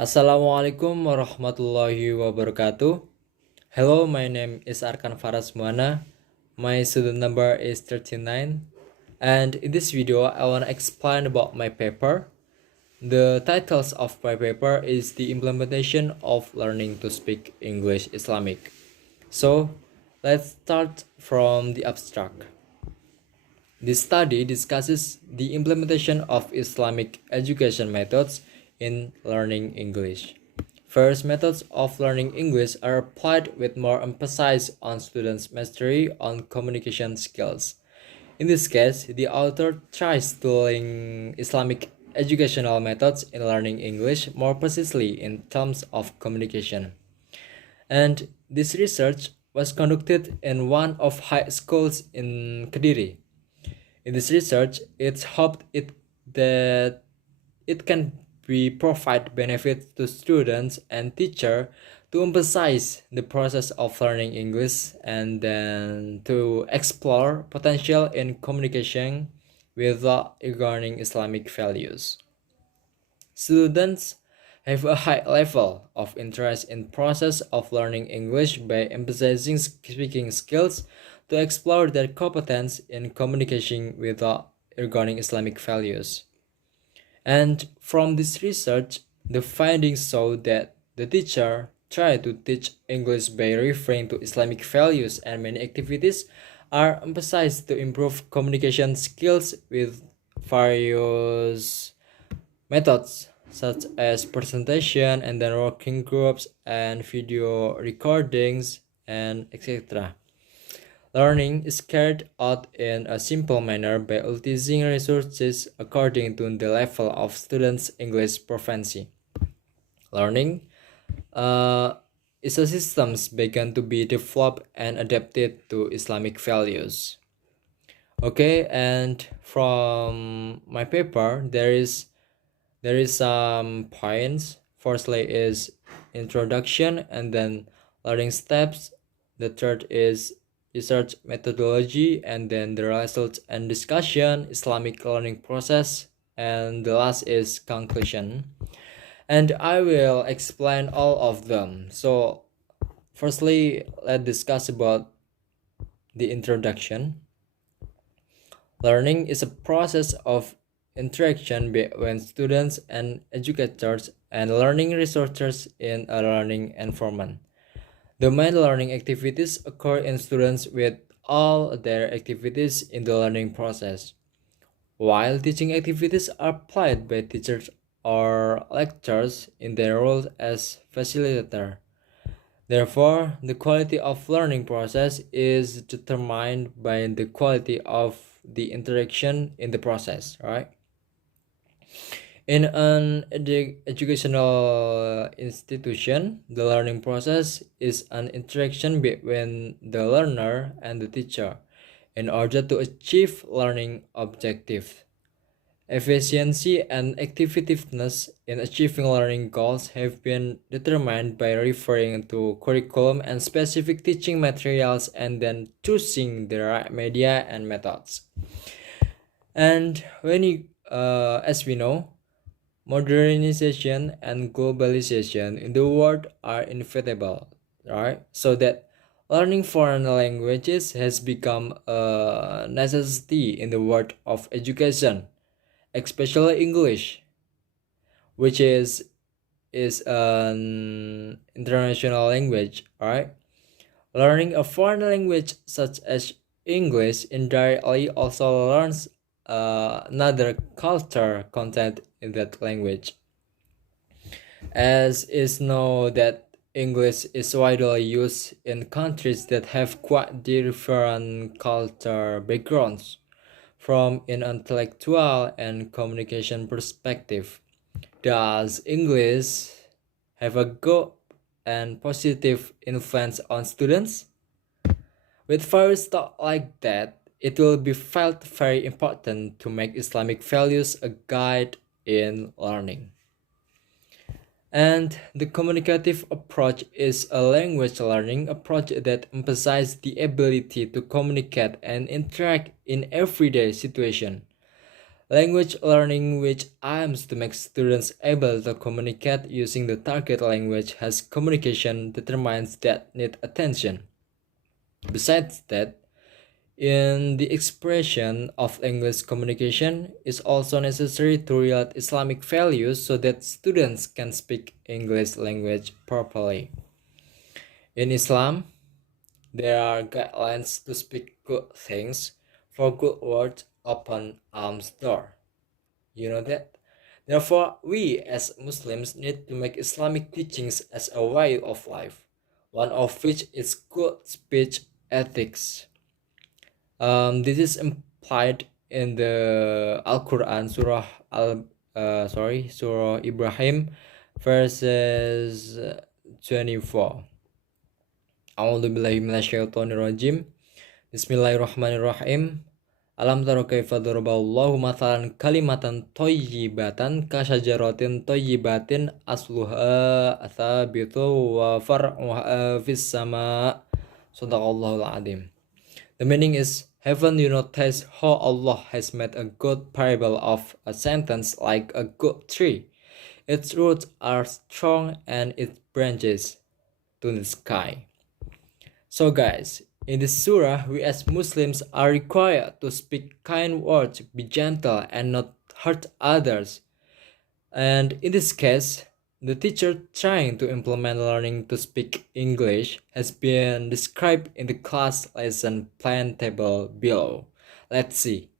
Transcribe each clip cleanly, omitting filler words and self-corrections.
Assalamualaikum warahmatullahi wabarakatuh. Hello, my name is Arkan Farras. My student number is 39. And in this video, I want to explain about my paper. The titles of my paper is the implementation of learning to speak English Islamic. So, let's start from the abstract. This study discusses the implementation of Islamic education methods in learning English. First, methods of learning English are applied with more emphasis on students' mastery on communication skills. In this case, the author tries to link Islamic educational methods in learning English more precisely in terms of communication. And this research was conducted in one of high schools in Kediri. In this research, it's hoped that it can be provide benefits to students and teachers to emphasize the process of learning English and then to explore potential in communication without ignoring Islamic values. Students have a high level of interest in process of learning English by emphasizing speaking skills to explore their competence in communication without regarding Islamic values. And from this research, the findings show that the teacher tried to teach English by referring to Islamic values, and many activities are emphasized to improve communication skills with various methods such as presentation and then working groups and video recordings and etc. Learning is carried out in a simple manner by utilizing resources according to the level of students' English proficiency. Learning is a system began to be developed and adapted to Islamic values. Okay, and from my paper, there is some points. Firstly is introduction and then learning steps. The third is research methodology and then the results and discussion, Islamic learning process, and the last is conclusion. And I will explain all of them. So firstly, let's discuss about the introduction. Learning is a process of interaction between students and educators and learning researchers in a learning environment. The main learning activities occur in students with all their activities in the learning process, while teaching activities are applied by teachers or lecturers in their role as facilitator. Therefore, the quality of learning process is determined by the quality of the interaction in the process, right? In an educational institution, the learning process is an interaction between the learner and the teacher in order to achieve learning objectives. Efficiency and effectiveness in achieving learning goals have been determined by referring to curriculum and specific teaching materials and then choosing the right media and methods. And as we know, modernization and globalization in the world are inevitable, right? So that learning foreign languages has become a necessity in the world of education, especially English, which is an international language, right? Learning a foreign language such as English indirectly also learns another culture content in that language. As is known that English is widely used in countries that have quite different culture backgrounds from an intellectual and communication perspective. Does English have a good and positive influence on students? With various thought like that, it will be felt very important to make Islamic values a guide in learning. And the communicative approach is a language learning approach that emphasizes the ability to communicate and interact in everyday situation. Language learning, which aims to make students able to communicate using the target language, has communication determinants that need attention. Besides that, in the expression of English communication is also necessary to relate Islamic values so that students can speak English language properly. In Islam, there are guidelines to speak good things, for good words open arms door. You know that? Therefore, we as Muslims need to make Islamic teachings as a way of life, one of which is good speech ethics. This is implied in the Al-Quran, Surah Ibrahim, verses 24. A'udzu billahi minasyaitonir rajim. Bismillahirrahmanirrahim. Alam taro kaifa daraballahu mathalan kalimatan thayyibatan kasyajaratin thayyibatin asluha thabitu wa far'uha fis sama. Shadaqallahul azim. The meaning is, haven't you noticed how Allah has made a good parable of a sentence like a good tree? Its roots are strong and its branches to the sky. So guys, in this surah, we as Muslims are required to speak kind words, be gentle and not hurt others. And in this case, the teacher trying to implement learning to speak English has been described in the class lesson plan table below. Let's see.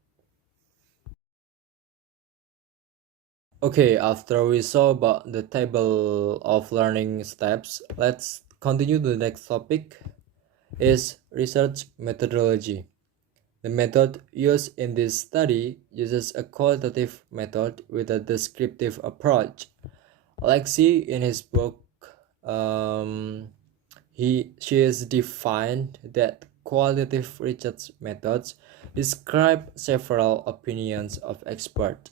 Okay, after we saw about the table of learning steps, let's continue to the next topic is research methodology. The method used in this study uses a qualitative method with a descriptive approach. Alexi, in his book, she has defined that qualitative research methods describe several opinions of experts.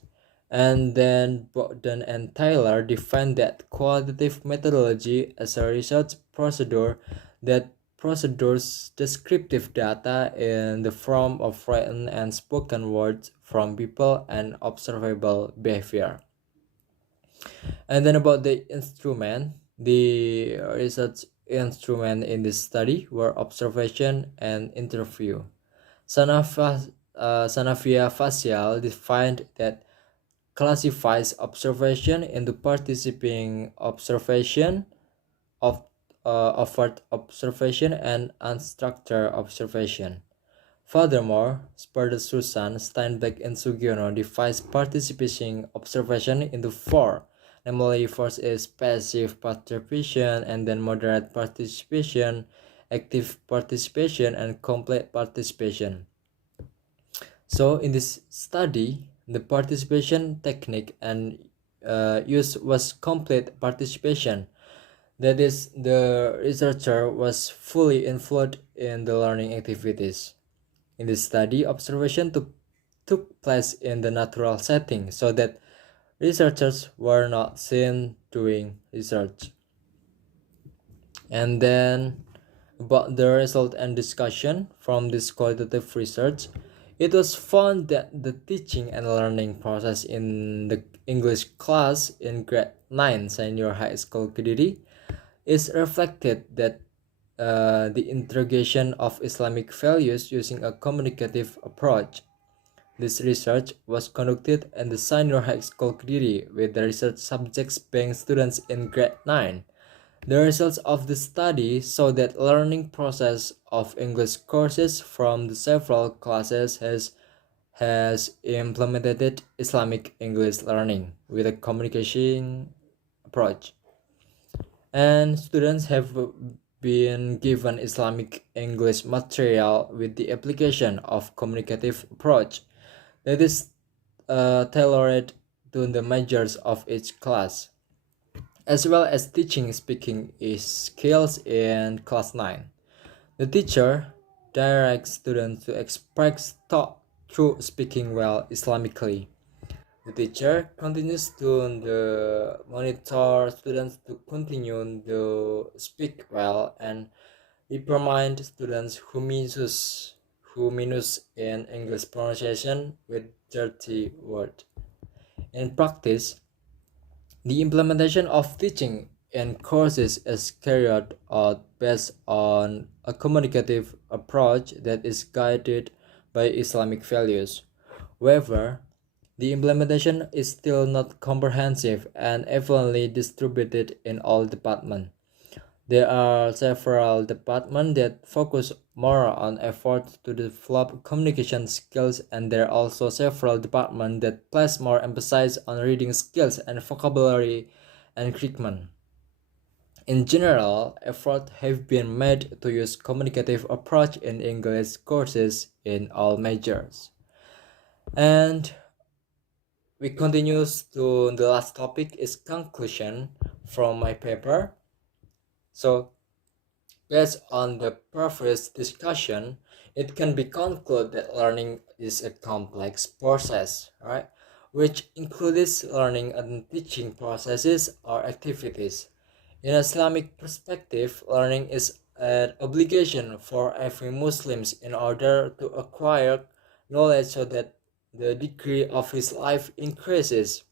And then Bogdan and Taylor define that qualitative methodology as a research procedure that procedures descriptive data in the form of written and spoken words from people and observable behavior. And then about the instrument, the research instrument in this study were observation and interview. Sanavia Facial defined that classifies observation into participating observation, of overt observation, and unstructured observation. Furthermore, Susan, Steinbeck, and Sugiono divides participating observation into four. Namely, first is passive participation, and then moderate participation, active participation, and complete participation. So in this study, the participation technique and use was complete participation. That is, the researcher was fully involved in the learning activities. In this study, observation took place in the natural setting so that researchers were not seen doing research. And then about the result and discussion from this qualitative research, it was found that the teaching and learning process in the English class in grade 9 senior high school Kediri is reflected that the interrogation of Islamic values using a communicative approach. This research was conducted in the senior high school Kediri with the research subjects being students in grade 9. The results of the study show that learning process of English courses from the several classes has implemented Islamic English learning with a communication approach. And students have been given Islamic English material with the application of communicative approach that is tailored to the majors of each class, as well as teaching speaking skills in class 9. The teacher directs students to express thought through speaking well Islamically. The teacher continues to monitor students to continue to speak well and reprimand students who minus in English pronunciation with 30 words. In practice, the implementation of teaching in courses is carried out based on a communicative approach that is guided by Islamic values. However, the implementation is still not comprehensive and evenly distributed in all departments. There are several departments that focus more on efforts to develop communication skills, and there are also several departments that place more emphasis on reading skills and vocabulary enrichment. In general, efforts have been made to use communicative approach in English courses in all majors. And we continue to the last topic is conclusion from my paper. So based on the previous discussion, it can be concluded that learning is a complex process, right? Which includes learning and teaching processes or activities. In Islamic perspective, learning is an obligation for every Muslim in order to acquire knowledge so that the degree of his life increases.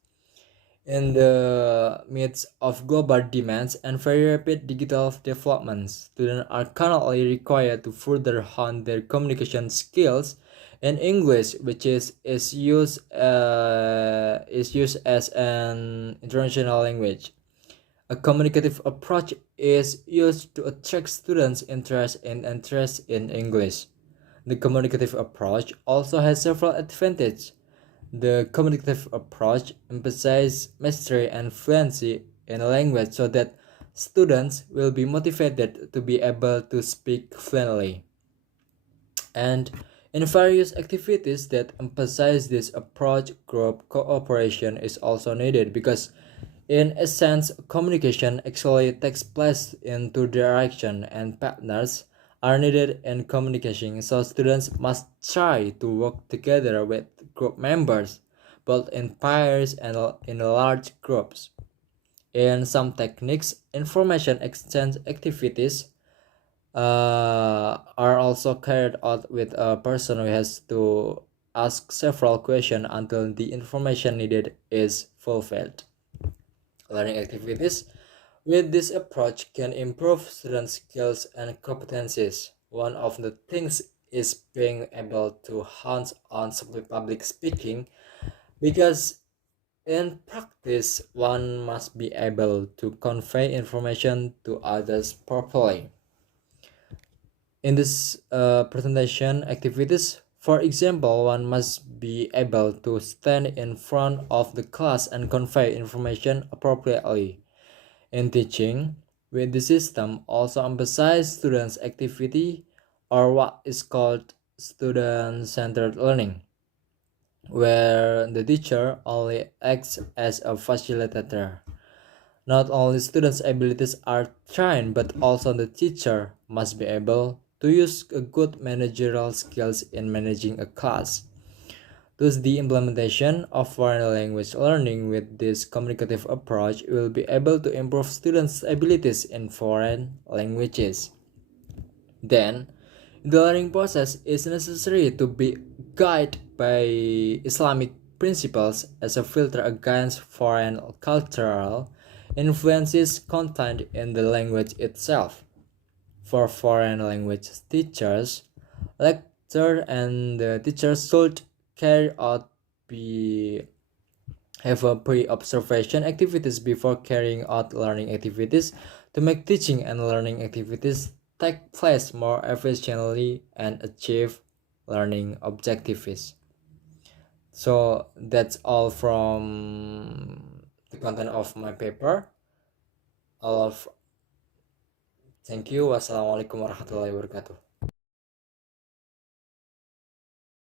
In the midst of global demands and very rapid digital developments, students are currently required to further hone their communication skills in English, which is used as an international language. A communicative approach is used to attract students' interest in English. The communicative approach also has several advantages. The communicative approach emphasizes mastery and fluency in a language so that students will be motivated to be able to speak fluently. And in various activities that emphasize this approach, group cooperation is also needed because in essence, communication actually takes place in two directions and partners are needed in communication, so students must try to work together with group members, both in pairs and in large groups. In some techniques, information exchange activities are also carried out with a person who has to ask several questions until the information needed is fulfilled. Learning activities with this approach can improve student skills and competencies. One of the things is being able to hands-on public speaking because in practice one must be able to convey information to others properly. In this presentation activities, for example, one must be able to stand in front of the class and convey information appropriately. In teaching, with the system also emphasize students' activity or what is called student-centered learning, where the teacher only acts as a facilitator. Not only students' abilities are trained, but also the teacher must be able to use good managerial skills in managing a class. Thus, the implementation of foreign language learning with this communicative approach will be able to improve students' abilities in foreign languages. Then, the learning process is necessary to be guided by Islamic principles as a filter against foreign cultural influences contained in the language itself. For foreign language teachers, lecturer and the teachers should carry out have a pre-observation activities before carrying out learning activities to make teaching and learning activities take place more efficiently and achieve learning objectives. So that's all from the content of my paper. Thank you. Wassalamualaikum warahmatullahi wabarakatuh.